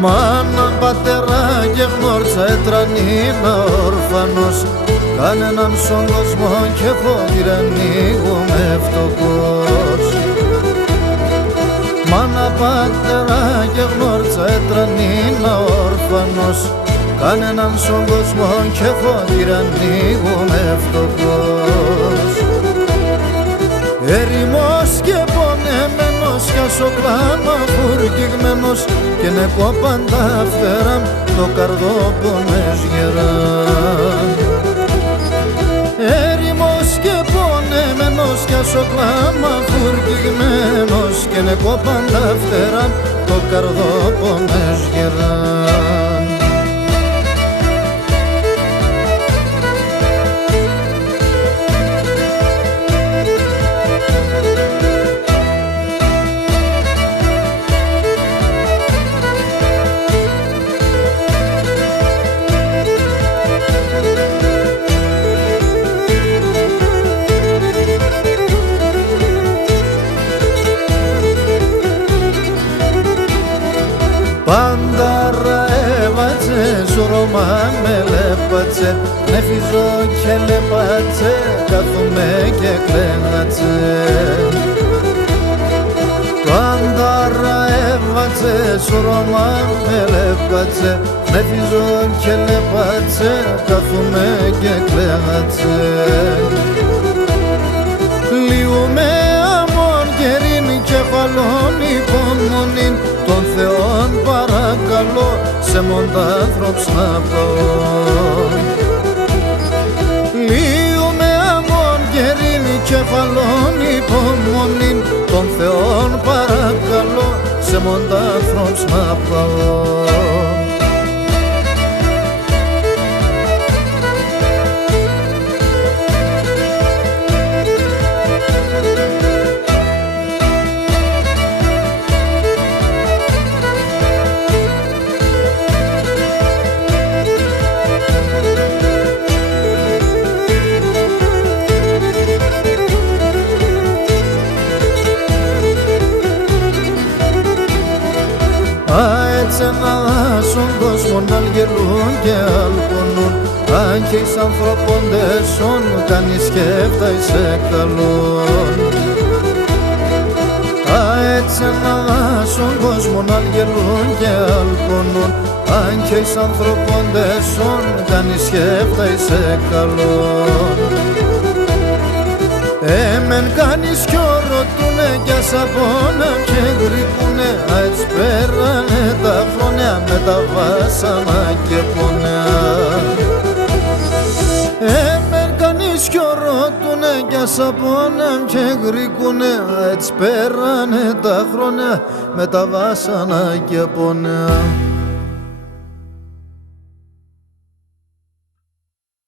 Μάνα, πατέρα και γνώρτσα έτρανήνα όρφανος, κανέναν στον κόσμο και φόβηρα ανοίγουμε φτωχός. Μάνα, πατέρα και γνώρτσα έτρανήνα όρφανος, κανέναν στον κόσμο και φόβηρα ανοίγουμε φτωχός. Ερημός και πονεμένος κι ασοκλάμα φουρκιγμένος και νεκό πάντα φέραν το καρδόπονες γεράν. Ερημός και πονεμένος κι ασοκλάμα φουρκιγμένος και νεκό πάντα φέραν το καρδόπονες γεράν. Πάνταρα έβατσε, σουρώμα με λέπατσε, νεφιζώ και λεπάτσε, κάθομαι και κλαίνατσε. Πάνταρα έβατσε, σουρώμα με λέπατσε, νεφιζώ και λεπάτσε, κάθομαι και κλαίνατσε. Λιούμε αμόν καιρήν και χαλών υπομονήν, των Θεών παρακαλώ σε μοντάνθρωπς να πάω. Λύουμε αμόν καιρήν και χαλών υπομονήν, των Θεών παρακαλώ σε μοντάνθρωπς να πάω. Να στον κόσμο να γελούν και αλπονούν, αν και εις ανθρωπόντες σον κανείς σκέφτα είσαι καλόν. Έτσι να στον κόσμο να γελούν και αλπονούν, αν και εις ανθρωπόντες σον κανείς σκέφτα είσαι καλόν. Εμεν κανείς κι ρωτούνε κι ας απόνα και γρυκούνε, έτσι πέρανε τα χρόνια με τα βάσανα και πονέα. Εμεν κανείς κι ρωτούνε κι ας απόνα και γρυκούνε, έτσι πέρανε τα χρόνια με τα βάσανα και πονέα.